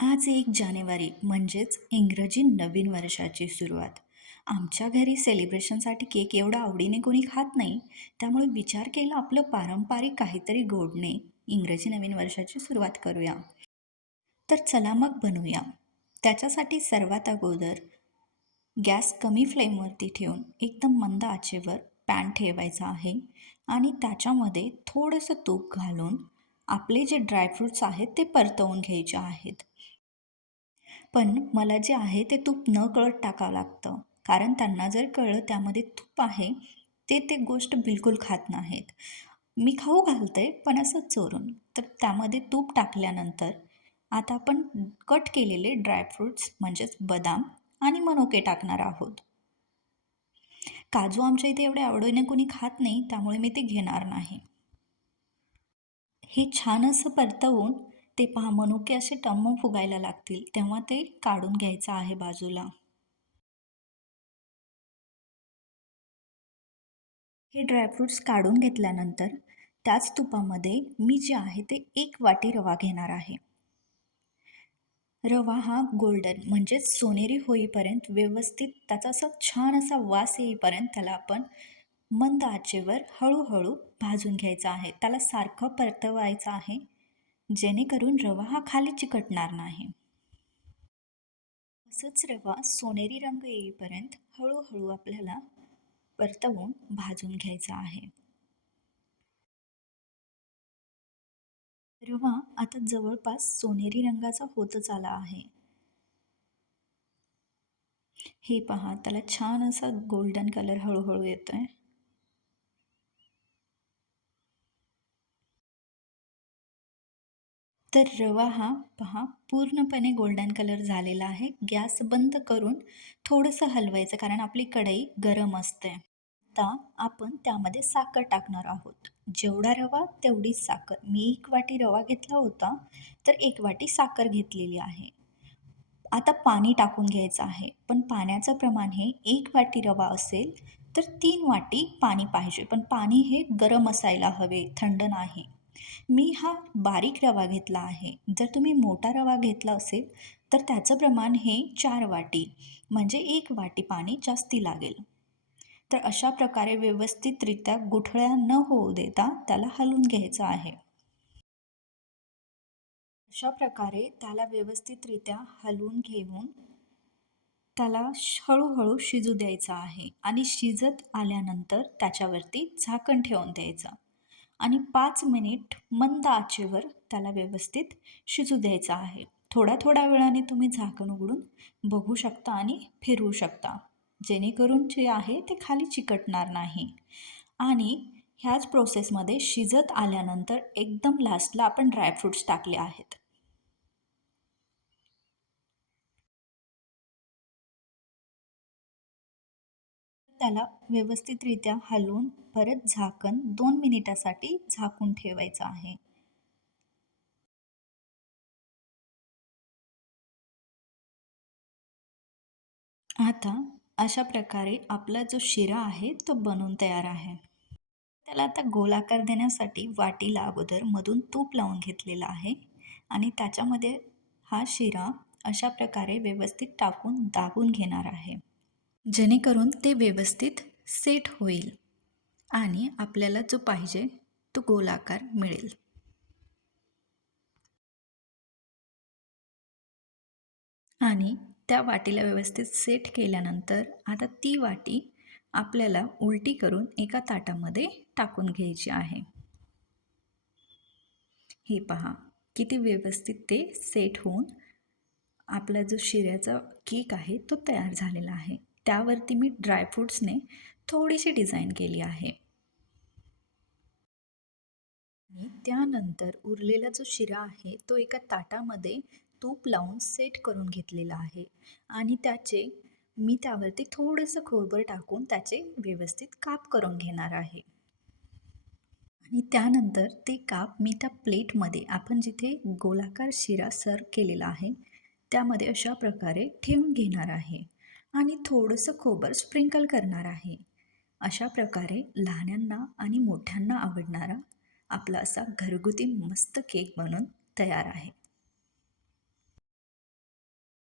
आज एक जानेवारी म्हणजेच इंग्रजी नवीन वर्षाची सुरुवात. आमच्या घरी सेलिब्रेशनसाठी केक एवढा आवडीने कोणी खात नाही. त्यामुळे विचार केला आपलं पारंपरिक काहीतरी गोडणे इंग्रजी नवीन वर्षाची सुरुवात करूया. तर चला मग बनवूया. त्याच्यासाठी सर्वात अगोदर गॅस कमी फ्लेमवरती ठेवून एकदम मंद आचेवर पॅन ठेवायचा आहे आणि त्याच्यामध्ये थोडंसं तूप घालून आपले जे ड्रायफ्रूट्स आहेत ते परतवून घ्यायचे आहेत. पण मला जे आहे ते तूप न कळत टाकावं लागतं. कारण त्यांना जर कळलं त्यामध्ये तूप आहे ते ते गोष्ट बिलकुल खात नाहीत. मी खाऊ घालते पण असं चोरून. तर त्यामध्ये तूप टाकल्यानंतर आता आपण कट केलेले ड्रायफ्रूट्स म्हणजेच बदाम आणि मनुके टाकणार आहोत. काजू आमच्या इथे एवढे आवडीने कोणी खात नाही त्यामुळे मी ते घेणार नाही. हे छान असं परतवून ते पहा मनुके असे टम्म फुगायला लागतील तेव्हा ते काढून घ्यायचं आहे बाजूला. हे ड्रायफ्रूट्स काढून घेतल्यानंतर त्याच तुपामध्ये मी जे आहे ते एक वाटी रवा घेणार आहे. रवा हा गोल्डन म्हणजेच सोनेरी होईपर्यंत व्यवस्थित त्याचा असा छान असा वास येईपर्यंत त्याला आपण मंद आचेवर हळूहळू भाजून घ्यायचा आहे. त्याला सारखं परतवायचं आहे. जेणेकरून रवा हा खाली चिकटणार नाही. असंच रवा सोनेरी रंग येईपर्यंत हळूहळू आपल्याला परतवून भाजून घ्यायचा आहे. रवा आता जवळपास सोनेरी रंगाचा होतच आला आहे. हे पहा त्याला छान असा गोल्डन कलर हळूहळू येतोय. तर रवा हा पहा पूर्णपणे गोल्डन कलर झालेला आहे. गॅस बंद करून थोडंसं हलवायचं कारण आपली कढई गरम असते. आता आपण त्यामध्ये साखर टाकणार आहोत. जेवढा रवा तेवढीच साखर. मी एक वाटी रवा घेतला होता तर एक वाटी साखर घेतलेली आहे. आता पाणी टाकून घ्यायचं आहे. पण पाण्याचं प्रमाण हे एक वाटी रवा असेल तर तीन वाटी पाणी पाहिजे. पण पाणी हे गरम असायला हवे थंड नाही. मी हा बारीक रवा घेतला आहे. जर तुम्ही मोठा रवा घेतला असेल तर त्याचं प्रमाण हे चार वाटी म्हणजे एक वाटी पाणी जास्ती लागेल. तर अशा प्रकारे व्यवस्थितरित्या गुठळ्या न होऊ देता त्याला हलवून घ्यायचं आहे. अशा प्रकारे त्याला व्यवस्थितरित्या हलवून घेऊन त्याला हळूहळू शिजू द्यायचं आहे आणि शिजत आल्यानंतर त्याच्यावरती झाकण ठेवून द्यायचं. आणि पाच मिनिट मंद आचेवर त्याला व्यवस्थित शिजू द्यायचं आहे. थोड्या थोड्या वेळाने तुम्ही झाकण उघडून बघू शकता आणि फिरवू शकता. जेणेकरून जे आहे ते खाली चिकटणार नाही. आणि ह्याच प्रोसेसमध्ये शिजत आल्यानंतर एकदम लास्टला आपण ड्रायफ्रूट्स टाकले आहेत. त्याला व्यवस्थितरित्या हलवून परत झाकण दोन मिनिटासाठी झाकून ठेवायचं आहे. आता अशा प्रकारे आपला जो शिरा आहे तो बनून तयार आहे. त्याला आता गोलाकार देण्यासाठी वाटीला अगोदर मधून तूप लावून घेतलेला आहे आणि त्याच्यामध्ये हा शिरा अशा प्रकारे व्यवस्थित टाकून दाबून घेणार आहे. जेणेकरून ते व्यवस्थित सेट होईल आणि आपल्याला जो पाहिजे तो गोलाकार मिळेल. आणि त्या वाटीला व्यवस्थित सेट केल्यानंतर आता ती वाटी आपल्याला उलटी करून एका ताटामध्ये टाकून घ्यायची आहे. हे पहा किती व्यवस्थित ते सेट होऊन आपला जो शिऱ्याचा केक आहे तो तयार झालेला आहे. त्यावरती मी ड्रायफ्रूट्सने थोडीशी डिझाईन केली आहे. आणि त्यानंतर उरलेला जो शिरा आहे तो एका ताटामध्ये तूप लावून सेट करून घेतलेला आहे. आणि त्याचे मी त्यावरती थोडंसं खोबर टाकून त्याचे व्यवस्थित काप करून घेणार आहे. आणि त्यानंतर ते काप मी त्या प्लेटमध्ये आपण जिथे गोलाकार शिरा सर्व केलेला आहे त्यामध्ये अशा प्रकारे ठेवून घेणार आहे. आणि थोडंसं खोबर स्प्रिंकल करणार आहे. अशा प्रकारे लहान्यांना आणि मोठ्यांना आवडणारा आपला असा घरगुती मस्त केक बनून तयार आहे.